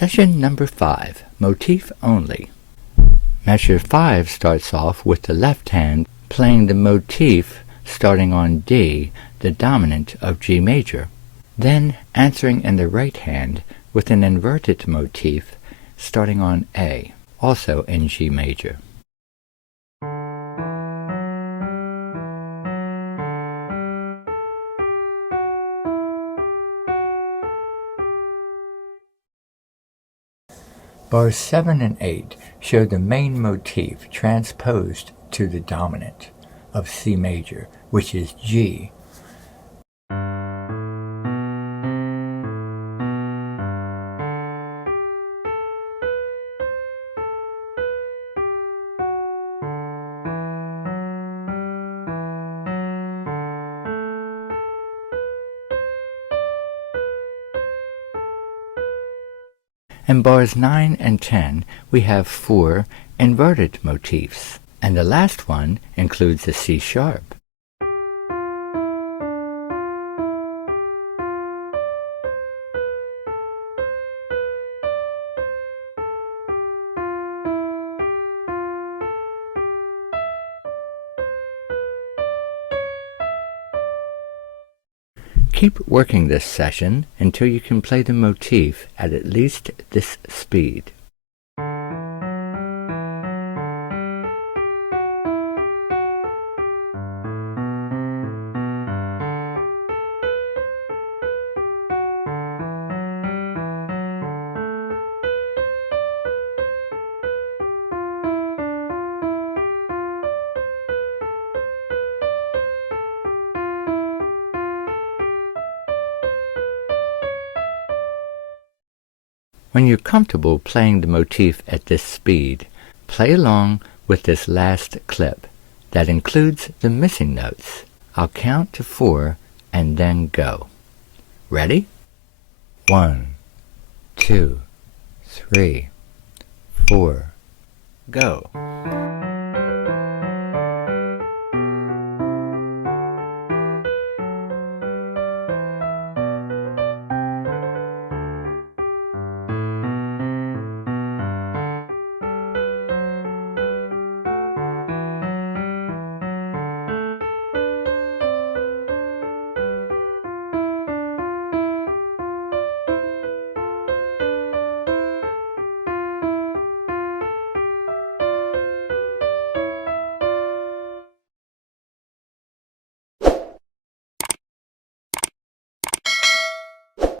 Session number 5, motif only. Measure 5 starts off with the left hand playing the motif starting on D, the dominant of G major, then answering in the right hand with an inverted motif starting on A, also in G major. Bars 7 and 8 show the main motif transposed to the dominant of C major, which is G. In bars 9 and 10, we have 4 inverted motifs, and the last one includes a C sharp. Keep working this session until you can play the motif at least this speed. When you're comfortable playing the motif at this speed, play along with this last clip that includes the missing notes. I'll count to 4 and then go. Ready? 1, 2, 3, 4, go.